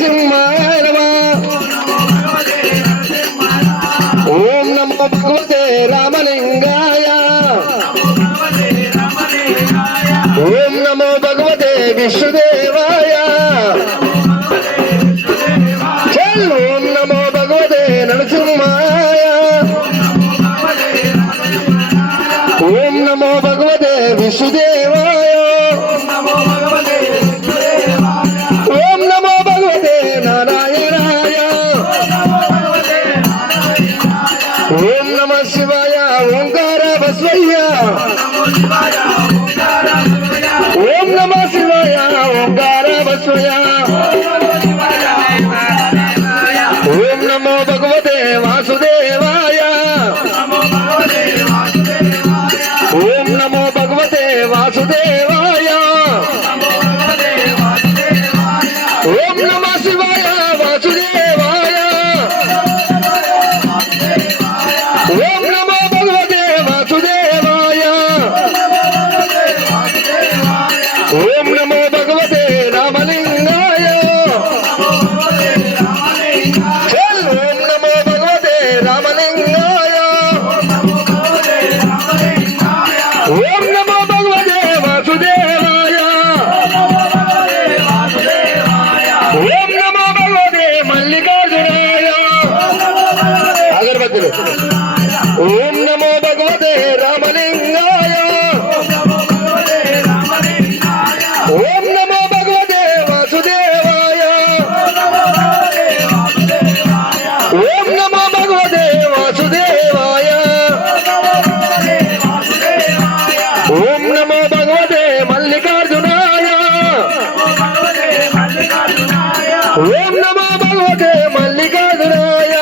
నరసింహాయ ఓం నమో భగవతే రామలింగాయ ఓం నమో భగవతే విష్ణుదేవాయ ఓం నమో భగవతే నరసింహాయ ఓం నమో భగవతే విష్ణుదేవాయ ఓం నమో భగవతే నారాయణాయ ఓం నమ శివాయ ఓంకార బస్వయ్య ఓం నమ శివాయ ఓంకార బస్వయ్య ఓం నమో భగవతే వాసుదేవాయ ఓం నమో భగవతే వాసుదేవాయ ఓం నమ శివాయ వాసుదేవాయ ఓం నమో భగవతే వాసుదేవాయ ఓం నమో భగవతే రామలింగాయ ఓం నమో భగవతే రామలింగాయ ఓం నమో భగవతే వాసుదేవాయ ఓం నమో భగవతే మల్లికార్జునాయ అగరబత్తులు ఓం నమో భగవతే రామలింగాయ ఓం నమో భగవతే వాసుదేవాయ ఓం నమో భగవతే వాసుదేవాయ ఓం నమో భగవతే మల్లికార్జునాయ ఓం నమో భగవతే మల్లికార్జునాయ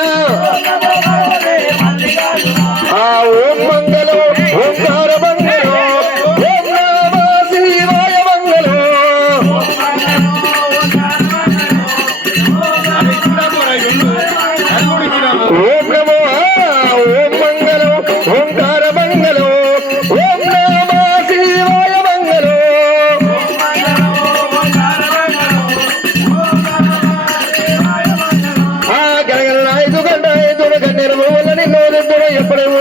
ఆ ఓం మంగళం ఓంకార మంగళం ఓం నమ శివాయ మంగళం ఓం నమో ఓం మంగళం ఓంకార మంగళం ఓం నమ శివాయ మంగళం గణగణ ఐదు కన్నీరు మూలని నోరెద్దున ఎప్పుడేమో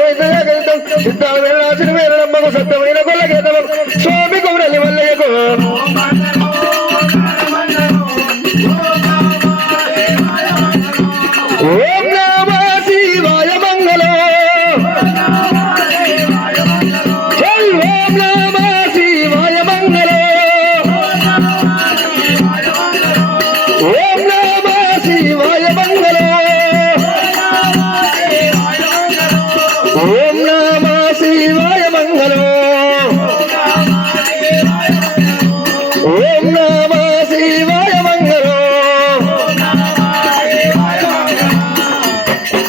సిద్ధ వేళాసిన వేరమ్మకు సత్తమైన కొల్లగేతము స్వామి కుమరలి వల్లయ్యకు ఓం నమ శివాయ మంగళం ఓం నమ శివాయ మంగళం ఓం నమ శివాయ మంగళం ఓం నమ శివాయ మంగళం ఓం నమ శివాయ మంగళం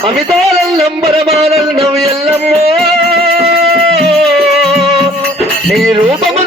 అమితానంబరమానందం ఎల్లమ్మో నీ రూపము